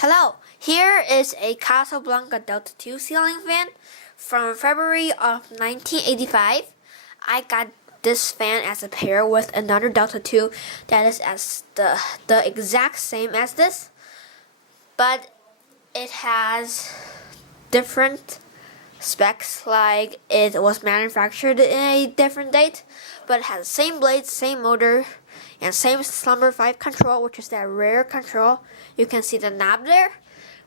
Hello, here is a Casablanca Delta II ceiling fan from February of 1985. I got this fan as a pair with another Delta II that is as the exact same as this, but it has different specs, like it was manufactured in a different date, but it has the same blades, same motor, and same Slumber 5 control, which is that rare control. You can see the knob there,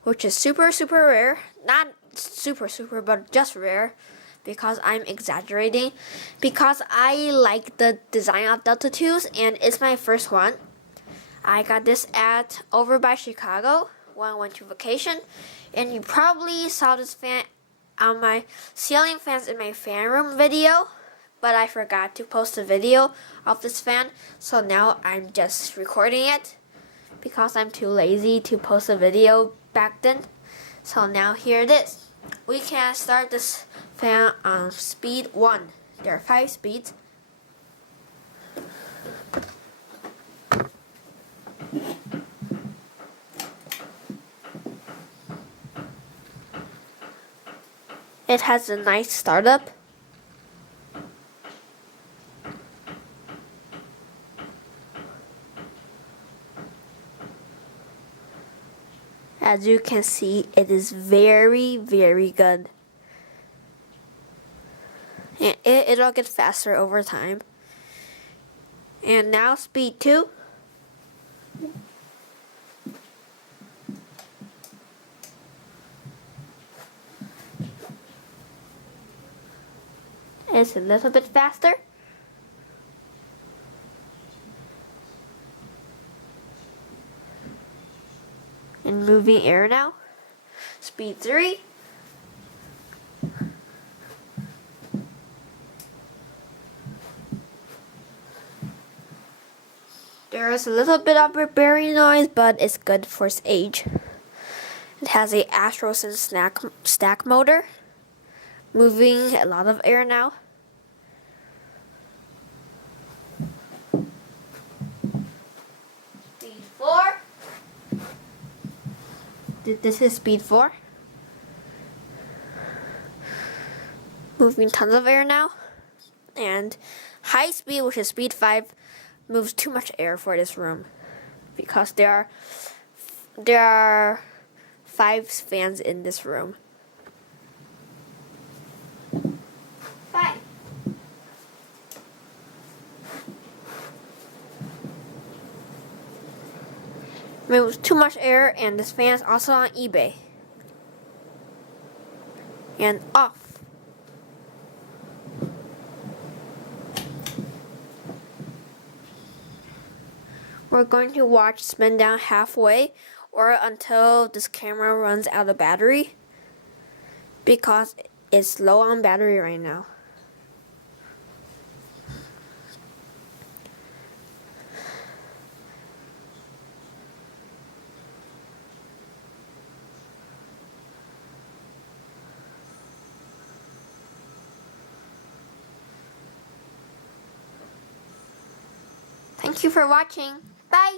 which is super rare. Not super, but just rare, because I'm exaggerating, because I like the design of Delta IIs and it's my first one. I got this at over by Chicago when I went to vacation, and you probably saw this fan on my ceiling fans in my fan room video, but I forgot to post a video of this fan, so now I'm just recording it because I'm too lazy to post a video back then. So now here it is. We can start this fan on speed 1. There are 5 speeds. It has a nice startup. As you can see, it is very good. And it'll get faster over time. And now speed 2. It's a little bit faster. And moving air now. Speed 3. There is a little bit of repair noise, but it's good for its age. It has a Astrosin stack motor, moving a lot of air now. Speed 4. This is speed 4. Moving tons of air now. And high speed, which is speed 5, moves too much air for this room, because there are 5 fans in this room. 5. Moves too much air, and this fan is also on eBay. And off. We're going to watch spin down halfway, or until this camera runs out of battery, because it's low on battery right now. Thank you for watching. Bye!